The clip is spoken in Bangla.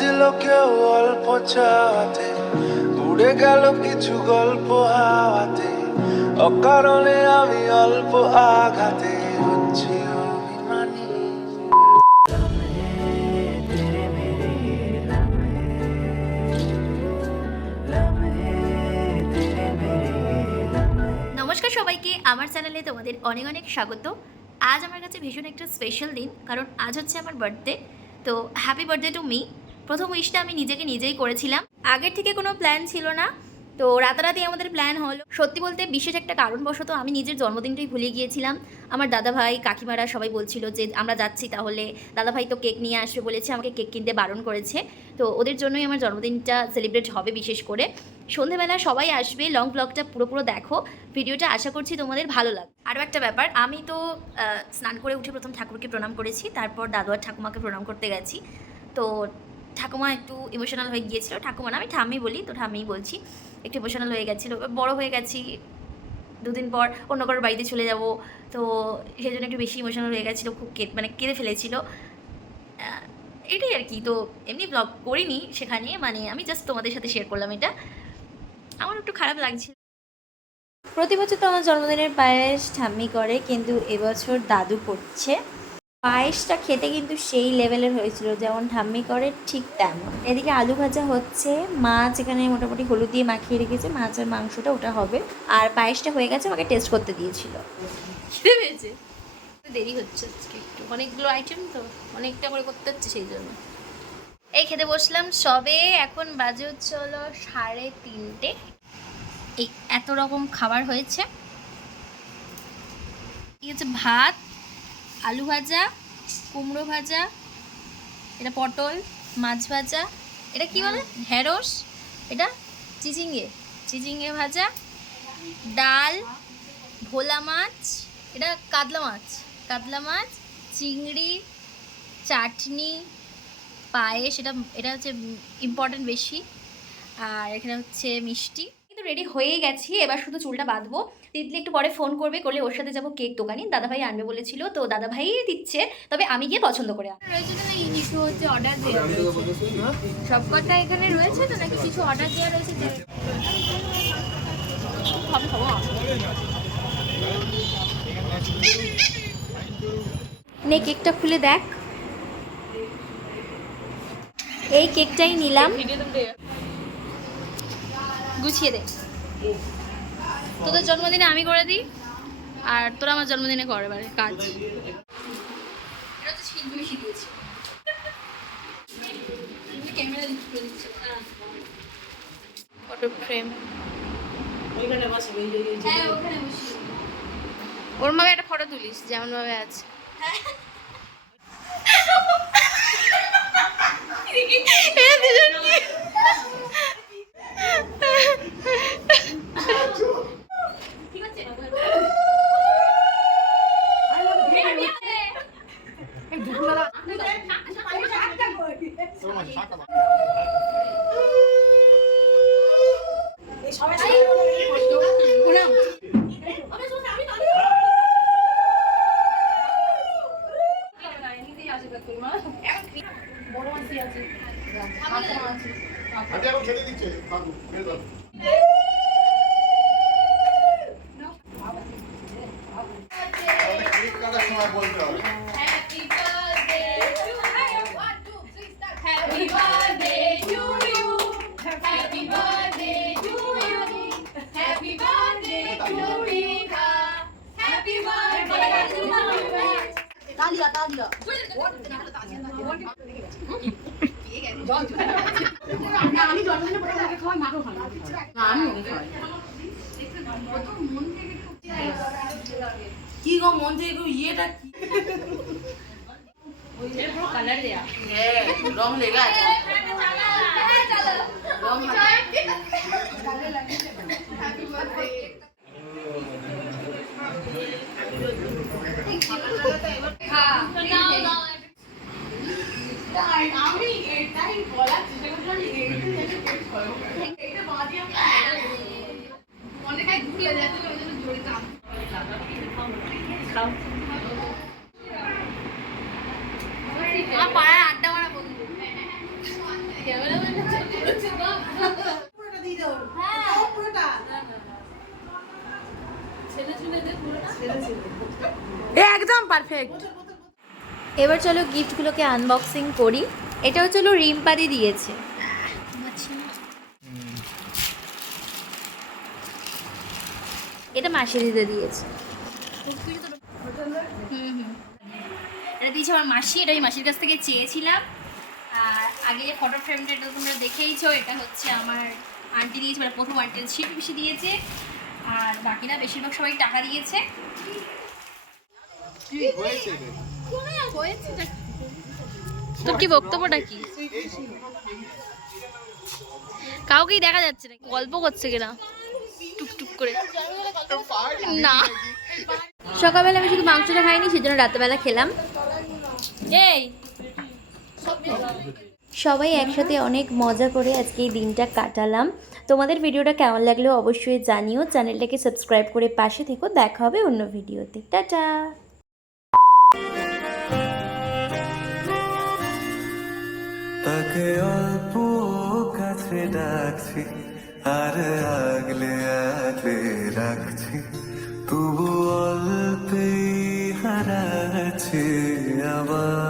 দিল কেউ অল্প চাওয়াতে, উড়ে গেল কিছু গল্প হাওয়াতে, অকারণে আমি অল্প আঘাতে হচ্ছি অভিমানী। নমস্কার সবাইকে, আমার চ্যানেলে তোমাদের অনেক অনেক স্বাগত। আজ আমার কাছে ভীষণ একটা স্পেশাল দিন, কারণ আজ হচ্ছে আমার বার্থডে। তো হ্যাপি বার্থডে টু মি। প্রথম উইশটা আমি নিজেই করেছিলাম, আগের থেকে কোনো প্ল্যান ছিল না। তো রাতারাতি আমাদের প্ল্যান হলো। সত্যি বলতে বিশেষ একটা কারণবশত আমি নিজের জন্মদিনটাই ভুলে গিয়েছিলাম। আমার দাদাভাই কাকিমারা সবাই বলছিল যে আমরা যাচ্ছি, তাহলে দাদাভাই তো কেক নিয়ে আসবে বলেছে, আমাকে কেক কিনতে বারণ করেছে। তো ওদের জন্যই আমার জন্মদিনটা সেলিব্রেট হবে বিশেষ করে। সন্ধেবেলা সবাই আসবে, লং ব্লগটা পুরো দেখো ভিডিওটা, আশা করছি তোমাদের ভালো লাগবে। আরও একটা ব্যাপার, আমি তো স্নান করে উঠে প্রথম ঠাকুরকে প্রণাম করেছি, তারপর দাদু আর ঠাকুমাকে প্রণাম করতে গেছি। তো ঠাকুমা একটু ইমোশনাল হয়ে গিয়েছিল, ঠাকুমা না, আমি ঠাম্মি বলি, তো ঠাম্মিই বলছি, একটু ইমোশনাল হয়ে গেছিলো। বড় হয়ে গেছি, দুদিন পর অন্য কারোর বাড়িতে চলে যাব, তো সেই জন্য একটু বেশি ইমোশনাল হয়ে গেছিলো, খুব কেঁদে ফেলেছিল। এটাই আর কি। তো এমনি ব্লগ করিনি সেখানে, মানে আমি জাস্ট তোমাদের সাথে শেয়ার করলাম এটা। আমার একটু খারাপ লাগছিল। প্রতি বছর তো আমার জন্মদিনের পায়েস ঠাম্মি করে, কিন্তু এবছর দাদু করছে। পায়েসটা খেতে কিন্তু সেই লেভেলের হয়েছিল, যেমন ঠাম্মি করে ঠিক তেমন। এদিকে আলু ভাজা হচ্ছে, মাছ এখানে মোটামুটি হলুদ দিয়ে মাখিয়ে রেখেছে, মাছের মাংসটা ওটা হবে। আর পায়েসটা হয়ে গেছে, আমাকে টেস্ট করতে দিয়েছিল। খিদে পেয়েছে, দেরি হচ্ছে আজকে একটু, অনেকগুলো আইটেম তো অনেকটা করে করতে হচ্ছে, সেই জন্য এই খেতে বসলাম সবে। এখন বাজে হচ্ছে হলো 3:30। এই এত রকম খাবার হয়েছে। এই হচ্ছে ভাত, আলু ভাজা, কুমড়ো ভাজা, এটা পটল, মাছ ভাজা, এটা কি বলে ঢেঁড়স, এটা চিচিঙ্গে ভাজা, ডাল, ভোলা মাছ, এটা কাতলা মাছ, চিংড়ি, চাটনি, পায়েস, এটা হচ্ছে ইম্পর্টেন্ট বেশি, আর এখানে হচ্ছে মিষ্টি। কিন্তু রেডি হয়েই গেছি, এবার শুধু চুলটা বাঁধবো। তিতলি একটু পরে ফোন করলে ওর সাথে যাবো কেক দোকানে, দাদাভাই আনবে বলেছিল, তো দাদাভাই দিচ্ছে, তবে আমি গিয়ে পছন্দ করে রয়েছে তো না। কিছু হচ্ছে অর্ডার দেওয়া রয়েছে, সব কথা এখানে রয়েছে তো নাকি কিছু অর্ডার দেওয়া রয়েছে। নে কেকটা খুলে দেখ। এই কেকটাই নিলাম, গুছিয়ে দে। তোদের জন্মদিনে আমি করে দিই, আর তোরা আমার জন্মদিনে কর এবারে কাজ। এটা হচ্ছে শিল্পী বেশি দিয়েছি, ক্যামেরা দিচ্ছে ফটো ফ্রেম, ওইখানে বসে, হ্যাঁ ওখানে বসে ওর মাকে একটা ফটো তুলিস যেমন ভাবে আছে। কি গো মন থেকে ইয়েটা পুরো কালার দেয়া, হ্যাঁ রং লেগে আছে, রং আমি এটাই বলার চেষ্টা করলাম, এটা বাদি অনেক ঘুরে যাচ্ছে, ওই জন্য জোরে কাম আমার পাড়ার আড্ডা মারা বন্ধু। পারফেক্ট। এবার চলো গিফটগুলোকে আনবক্সিং করি। এটা হচ্ছে হলো রিম্পাদি দিয়েছে। এটা মাসি দিতে দিয়েছে। এটা দিয়েছে আমার মাসি, এটা আমি মাসির কাছ থেকে চেয়েছিলাম। আর আগে যে ফটো ফ্রেমটা এটা তোমরা দেখেইছো, এটা হচ্ছে আমার আন্টি দিয়েছে, মানে প্রথম আন্টি ছিট বেশি দিয়েছে। আর বাকিরা বেশিরভাগ সবাই টাকা দিয়েছে। তোর কি বক্তব্যটা কি? কাউকেই দেখা যাচ্ছে না, গল্প করছে কিনা টুকটুক করে। না, সকালবেলা আমি শুধু মাংসটা খাইনি, সেজন্য রাত্রেবেলা খেলাম। এই সবাই একসাথে অনেক মজা করে আজকে এই দিনটা কাটালাম। তোমাদের ভিডিওটা কেমন লাগলো অবশ্যই জানিও। চ্যানেলটাকে সাবস্ক্রাইব করে পাশে থেকো। দেখা হবে অন্য ভিডিওতে। টাটা। তাকে অল্প কাছে ডাকছি আর আগলে আগলে রাখছি, তবু অল্পেই হারাচ্ছে আবার।